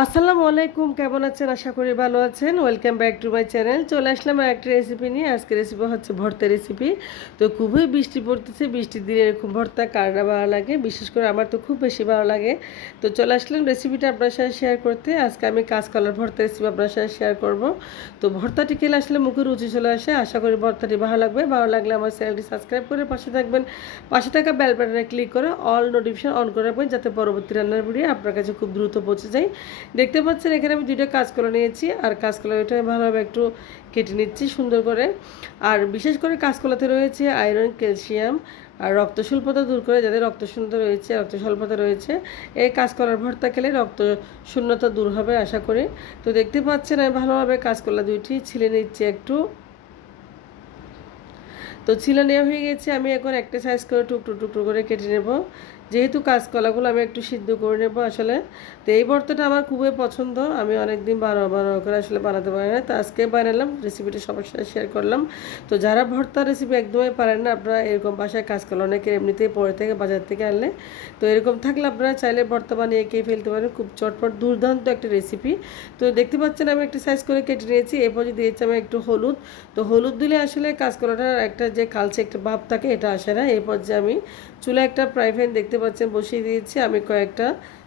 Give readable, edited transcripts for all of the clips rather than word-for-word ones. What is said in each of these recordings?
আসসালামু আলাইকুম, কেমন আছেন? আশা করি ভালো আছেন। Welcome back to my channel. চলে আসলাম একটা রেসিপি নিয়ে। আজকে রেসিপি হচ্ছে ভর্তা রেসিপি। তো খুবই বৃষ্টি পড়তেছে, বৃষ্টির দিনে এরকম ভর্তা কার না ভালো লাগে, বিশেষ করে আমার তো খুব বেশি ভালো লাগে। তো চলে আসলাম রেসিপিটা আপনার সাথে শেয়ার করতে। আজকে আমি কাঁচকলার ভর্তা রেসিপি আপনার সাথে শেয়ার করব। তো ভর্তাটি খেলে আসলে মুখে রুচি চলে আসে। আশা করি ভর্তাটি ভালো লাগবে। ভালো লাগলে আমার চ্যানেলটি সাবস্ক্রাইব করে পাশে থাকবেন। পাশে থাকা বেল বাটনে ক্লিক করে অল নোটিফিকেশন অন করে রাখবেন, যাতে পরবর্তী রান্নার ভিডিও আপনার কাছে খুব দ্রুত পৌঁছে যায়। দেখতে পাচ্ছেন এখানে আমি দুইটা কাঁচকলা নিয়েছি, আর কাঁচকলা এটা ভালোভাবে একটু কেটে নিচ্ছি সুন্দর করে। আর বিশেষ করে কাঁচকলাতে রয়েছে আয়রন, ক্যালসিয়াম আর রক্ত স্বল্পতা দূর করে, যাদের রক্ত শূন্যতা রয়েছে, রক্ত স্বল্পতা রয়েছে, এই কাঁচকলার ভর্তা খেলে রক্ত শূন্যতা দূর হবে আশা করি। তো দেখতে পাচ্ছেন আমি ভালোভাবে কাঁচকলা দুইটি ছিলে নিচ্ছি একটু। তো ছিলে নেওয়া হয়ে গেছে। আমি এখন একটা সাইজ করে টুকরো টুকরো করে কেটে নেব। যেহেতু কাঁচকলাগুলো আমি একটু সিদ্ধ করে নেব আসলে। তো এই ভর্তাটা আমার খুবই পছন্দ। আমি অনেক দিন বানাবো করে আসলে বানাতে পারি না। তো আজকে বানালাম, রেসিপিটা সবার সাথে শেয়ার করলাম। তো যারা ভর্তা রেসিপি একদমই পারেন না, আপনারা এরকম বাসায় কাঁচকলা অনেকের এমনিতেই পরে থেকে বাজার থেকে আনলে, তো এরকম থাকলে আপনারা চাইলে ভর্তা বানিয়ে খেয়ে ফেলতে পারেন। খুব চটপট দুর্দান্ত একটা রেসিপি। তো দেখতে পাচ্ছেন আমি একটা সাইজ করে কেটে নিয়েছি। এরপর দিয়েছি আমি একটু হলুদ। তো হলুদ দিলে আসলে কাঁচকলাটার একটা যে কালচে একটা ভাব থাকে এটা আসে না। এরপর যে আমি চুলা একটা ফ্রাই প্যান দেখতে পাচ্ছেন বসিয়ে দিয়েছি। আমি কয়েকটা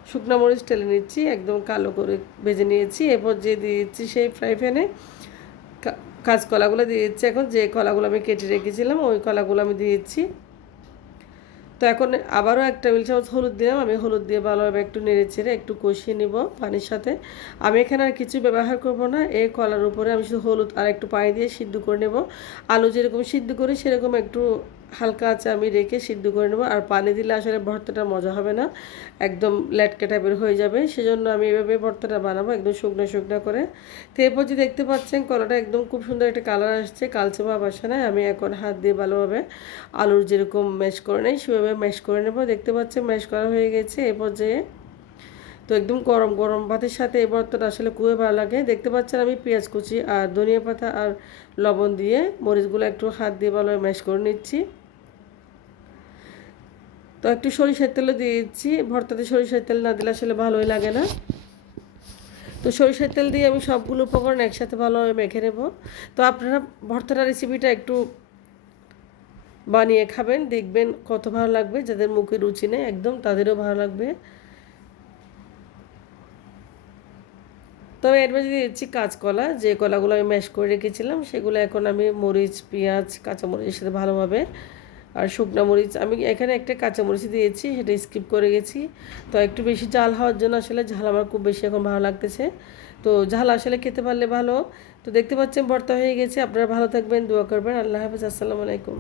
শুকনো মরিচ টেলে নিচ্ছি, একদম কালো করে ভেজে নিয়েছি। এরপর যে দিয়েছি সেই ফ্রাই প্যানে কাঁচকলাগুলো দিয়েছি। এখন যে কলাগুলো আমি কেটে রেখেছিলাম ওই কলাগুলো আমি দিয়েছি। তো এখন আবারও এক টেবিল চামচ হলুদ দিলাম। আমি হলুদ দিয়ে ভালোভাবে একটু নেড়ে চেড়ে একটু কষিয়ে নিব পানির সাথে। আমি এখানে আর কিছু ব্যবহার করব না। এই কলার উপরে আমি শুধু হলুদ আর একটু পানি দিয়ে সিদ্ধ করে নেব। আলু যেরকম সিদ্ধ করি সেরকম একটু হালকা আছে আমি রেখে সিদ্ধ করে নেব। আর পানি দিলে আসলে ভর্তাটা মজা হবে না, একদম ল্যাটকে টাইপের হয়ে যাবে। সেজন্য আমি এভাবে ভর্তাটা বানাবো একদম শুকনো শুকনো করে। তো এরপর যে দেখতে পাচ্ছেন কলাটা একদম খুব সুন্দর একটা কালার আসছে, কালচে ভাব আসে না। আমি এখন হাত দিয়ে ভালোভাবে আলুর যেরকম ম্যাশ করে নেই সেভাবে ম্যাশ করে নেব। দেখতে পাচ্ছেন ম্যাশ করা হয়ে গেছে। এ পর্যায়ে তো একদম গরম গরম ভাতের সাথে এই ভর্তাটা আসলে খুবই ভালো লাগে। দেখতে পাচ্ছেন আমি পেঁয়াজ কুচি আর ধনিয়া পাতা আর লবণ দিয়ে মরিচগুলো একটু হাত দিয়ে ভালোভাবে ম্যাশ করে নিচ্ছি। তো একটু সরিষার তেলও দিয়েছি। ভর্তাতে সরিষার তেল না দিলে আসলে ভালোই লাগে না। তো সরিষার তেল দিয়ে আমি সবগুলো উপকরণ একসাথে ভালোভাবে মেখে নেব। তো আপনারা ভর্তাটা রেসিপিটা একটু বানিয়ে খাবেন, দেখবেন কত ভালো লাগবে। যাদের মুখে রুচি নেই একদম, তাদেরও ভালো লাগবে। তবে এর মধ্যে দিচ্ছি কাঁচকলা, যে কলাগুলো আমি ম্যাশ করে রেখেছিলাম সেগুলো এখন আমি মরিচ, পেঁয়াজ, কাঁচামরিচের সাথে ভালোভাবে, আর শুকনো মরিচ আমি এখানে একটা কাঁচামরিচ দিয়েছি, সেটা স্কিপ করে গেছি। তো একটু বেশি ঝাল হওয়ার জন্য আসলে ঝাল আমার খুব বেশি এখন ভালো লাগতেছে। তো ঝাল আসলে খেতে পারলে ভালো। তো দেখতে পাচ্ছেন ভর্তা হয়ে গেছে। আপনারা ভালো থাকবেন, দোয়া করবেন। আল্লাহ হাফেজ, আসসালামু আলাইকুম।